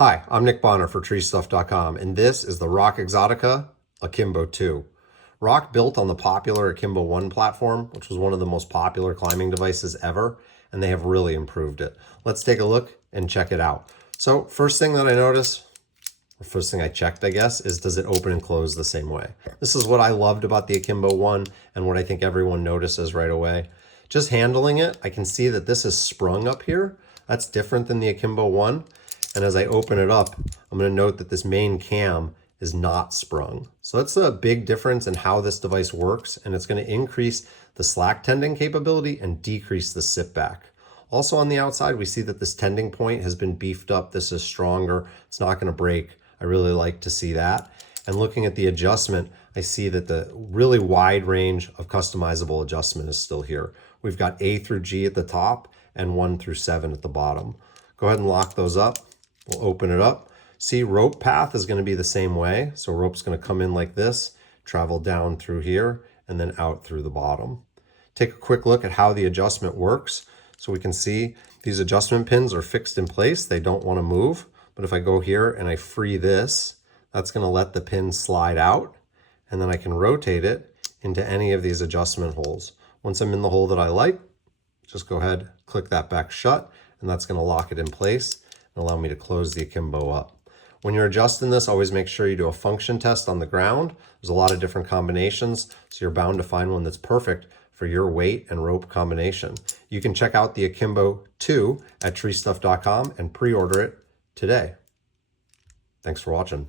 Hi, I'm Nick Bonner for TreeStuff.com, and this is the Rock Exotica Akimbo 2. Rock built on the popular Akimbo 1 platform, which was one of the most popular climbing devices ever, and they have really improved it. Let's take a look and check it out. So first thing that I notice, or first thing I checked, I guess, is does it open and close the same way? This is what I loved about the Akimbo 1 and what I think everyone notices right away. Just handling it, I can see that this is sprung up here. That's different than the Akimbo 1. And as I open it up, I'm going to note that this main cam is not sprung. So that's a big difference in how this device works, and it's going to increase the slack tending capability and decrease the sit back. Also on the outside, we see that this tending point has been beefed up. This is stronger. It's not going to break. I really like to see that. And looking at the adjustment, I see that the really wide range of customizable adjustment is still here. We've got A through G at the top and 1 through 7 at the bottom. Go ahead and lock those up. We'll open it up. See, rope path is going to be the same way. So rope's going to come in like this, travel down through here, and then out through the bottom. Take a quick look at how the adjustment works. So we can see these adjustment pins are fixed in place. They don't want to move. But if I go here and I free this, that's going to let the pin slide out. And then I can rotate it into any of these adjustment holes. Once I'm in the hole that I like, just go ahead, click that back shut, and that's going to lock it in place and allow me to close the Akimbo up. When you're adjusting this, always make sure you do a function test on the ground. There's a lot of different combinations, so you're bound to find one that's perfect for your weight and rope combination. You can check out the Akimbo 2 at TreeStuff.com and pre-order it today. Thanks for watching.